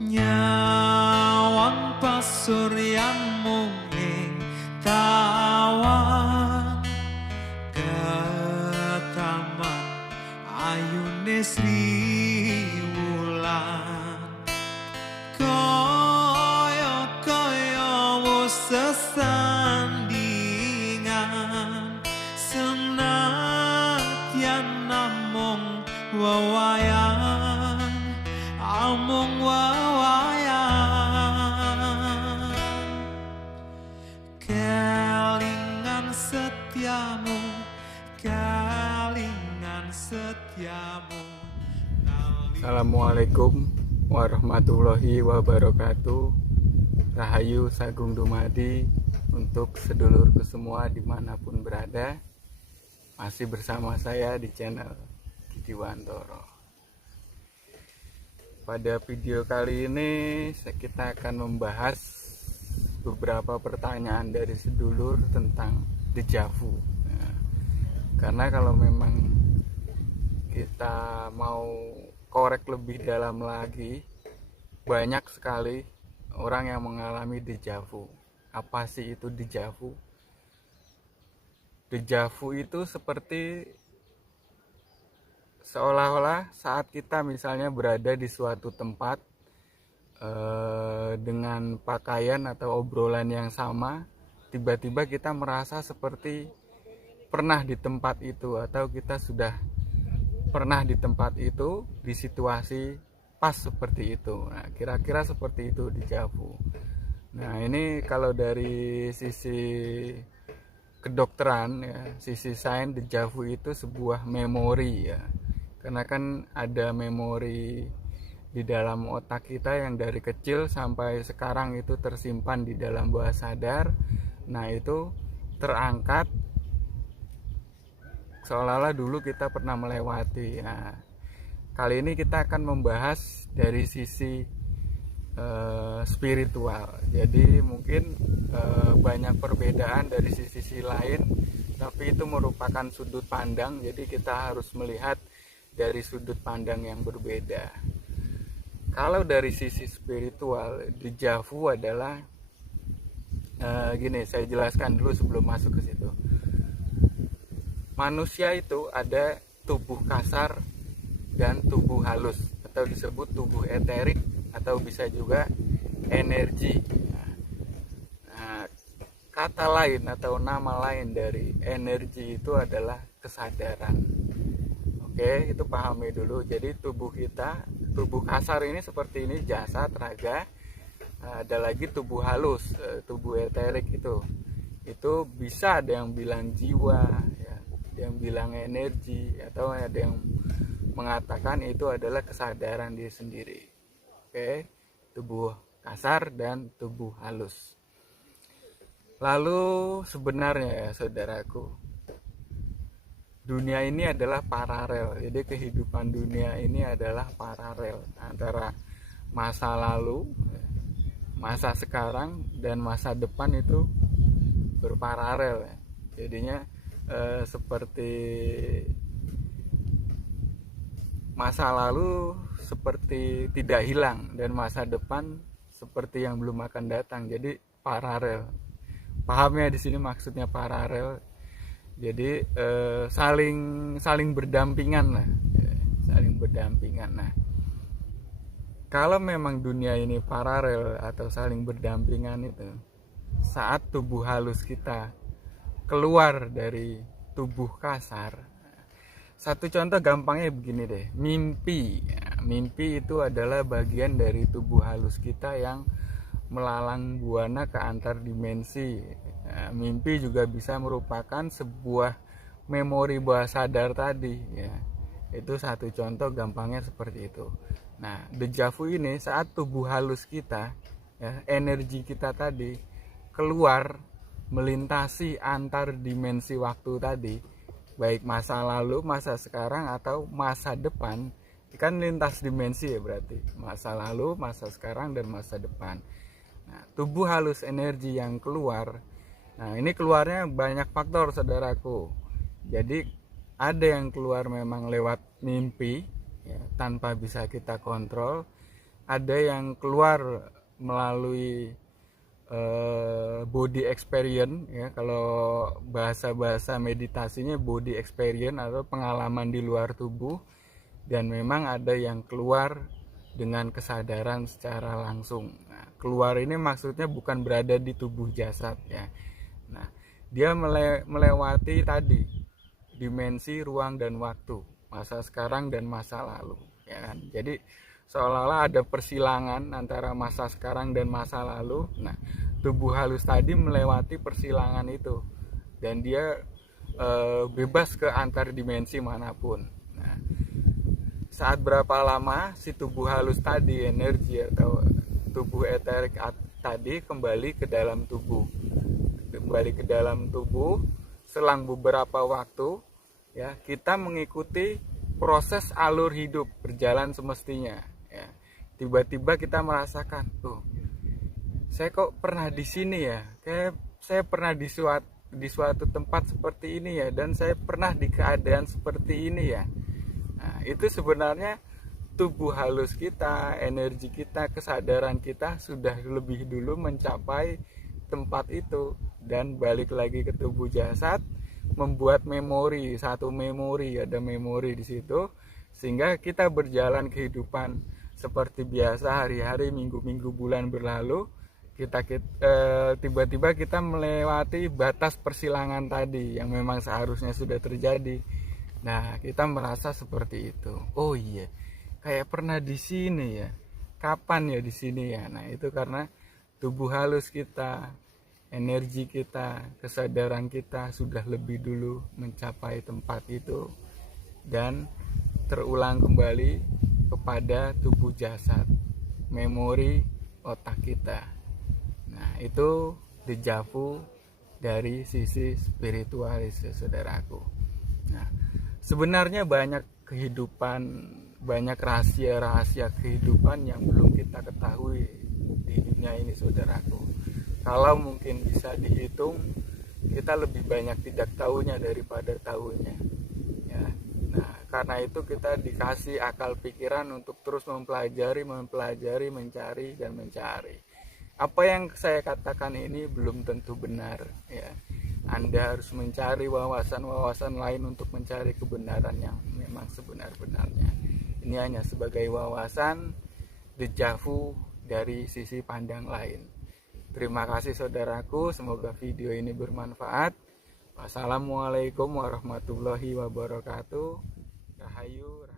Nyawang pasuryanmu ing tawan ketaman ayune Sri Wulan kaya wis sesandingan senadyan namung wewayan amung wewayan kelingan setiamu Assalamualaikum warahmatullahi wabarakatuh. Rahayu Sagung Dumadi untuk sedulurku semua dimanapun berada. Masih bersama saya di channel Kiki Wantoro. Pada video kali ini kita akan membahas beberapa pertanyaan dari sedulur tentang deja vu. Nah, karena kalau memang kita mau korek lebih dalam lagi, banyak sekali orang yang mengalami deja vu. Apa sih itu deja vu? Deja vu itu seperti seolah-olah saat kita misalnya berada di suatu tempat dengan pakaian atau obrolan yang sama, tiba-tiba kita merasa seperti pernah di tempat itu, atau kita sudah pernah di tempat itu di situasi pas seperti itu. Nah, kira-kira seperti itu deja vu. Nah, ini kalau dari sisi kedokteran ya, sisi sains, deja vu itu sebuah memori ya. Karena kan ada memori di dalam otak kita yang dari kecil sampai sekarang itu tersimpan di dalam bawah sadar. Nah, itu terangkat seolah-olah dulu kita pernah melewati. Nah, kali ini kita akan membahas dari sisi spiritual. Jadi mungkin banyak perbedaan dari sisi lain, tapi itu merupakan sudut pandang. Jadi kita harus melihat dari sudut pandang yang berbeda. Kalau dari sisi spiritual, deja vu adalah gini, saya jelaskan dulu sebelum masuk ke situ. Manusia itu ada tubuh kasar dan tubuh halus, atau disebut tubuh eterik, atau bisa juga energi. Nah, kata lain atau nama lain dari energi itu adalah kesadaran. Oke, itu pahami dulu. Jadi tubuh kita, tubuh kasar ini seperti ini, jasad, raga. Ada lagi tubuh halus, tubuh eterik itu bisa ada yang bilang jiwa ya, ada yang bilang energi, atau ada yang mengatakan itu adalah kesadaran diri sendiri. Oke, tubuh kasar dan tubuh halus. Lalu sebenarnya ya saudaraku, dunia ini adalah paralel. Jadi kehidupan dunia ini adalah paralel antara masa lalu, masa sekarang, dan masa depan itu berparalel. Jadinya seperti masa lalu seperti tidak hilang, dan masa depan seperti yang belum akan datang. Jadi paralel. Paham ya di sini maksudnya paralel. Jadi saling berdampingan lah, saling berdampingan. Nah, kalau memang dunia ini paralel atau saling berdampingan itu, saat tubuh halus kita keluar dari tubuh kasar, satu contoh gampangnya begini deh, mimpi. Mimpi itu adalah bagian dari tubuh halus kita yang melalang buana ke antar dimensi. Mimpi juga bisa merupakan sebuah memori bawah sadar tadi ya. Itu satu contoh gampangnya seperti itu. Nah, deja vu ini saat tubuh halus kita ya, energi kita tadi keluar melintasi antar dimensi waktu tadi, baik masa lalu, masa sekarang, atau masa depan. Kan lintas dimensi ya, berarti masa lalu, masa sekarang, dan masa depan. Nah, tubuh halus energi yang keluar, nah ini keluarnya banyak faktor saudaraku. Jadi ada yang keluar memang lewat mimpi ya, tanpa bisa kita kontrol. ada yang keluar melalui body experience ya, kalau bahasa meditasinya body experience atau pengalaman di luar tubuh, dan memang ada yang keluar dengan kesadaran secara langsung. Nah, keluar ini maksudnya bukan berada di tubuh jasad ya. Nah, dia melewati tadi dimensi ruang dan waktu, masa sekarang dan masa lalu ya kan. Jadi seolah-olah ada persilangan antara masa sekarang dan masa lalu. Nah, tubuh halus tadi melewati persilangan itu dan dia bebas ke antar dimensi manapun. Nah, saat berapa lama si tubuh halus tadi, energi atau tubuh eterik tadi kembali ke dalam tubuh, selang beberapa waktu ya, kita mengikuti proses alur hidup berjalan semestinya ya. Tiba-tiba kita merasakan, saya kok pernah di sini ya, kayak saya pernah di suatu tempat seperti ini ya, dan saya pernah di keadaan seperti ini ya. Nah, itu sebenarnya tubuh halus kita, energi kita, kesadaran kita sudah lebih dulu mencapai tempat itu dan balik lagi ke tubuh jasad, membuat memori, ada memori di situ, sehingga kita berjalan kehidupan seperti biasa hari-hari, minggu-minggu, bulan berlalu. Tiba-tiba kita melewati batas persilangan tadi yang memang seharusnya sudah terjadi. Nah, kita merasa seperti itu. Oh iya, kayak pernah di sini ya. Kapan ya di sini ya? Nah, itu karena tubuh halus kita, energi kita, kesadaran kita sudah lebih dulu mencapai tempat itu dan terulang kembali kepada tubuh jasad, memori otak kita. Nah, itu deja vu dari sisi spiritualis ya, saudaraku. Nah, sebenarnya banyak rahasia-rahasia kehidupan yang belum kita ketahui di dunia ini, saudaraku. Kalau mungkin bisa dihitung, kita lebih banyak tidak tahunya daripada tahunya ya. Nah, karena itu kita dikasih akal pikiran untuk terus mempelajari, mencari dan mencari. Apa yang saya katakan ini belum tentu benar ya. Anda harus mencari wawasan-wawasan lain untuk mencari kebenaran yang memang sebenar-benarnya. Ini hanya sebagai wawasan deja vu dari sisi pandang lain. Terima kasih saudaraku, semoga video ini bermanfaat. Wassalamualaikum warahmatullahi wabarakatuh. Rahayu.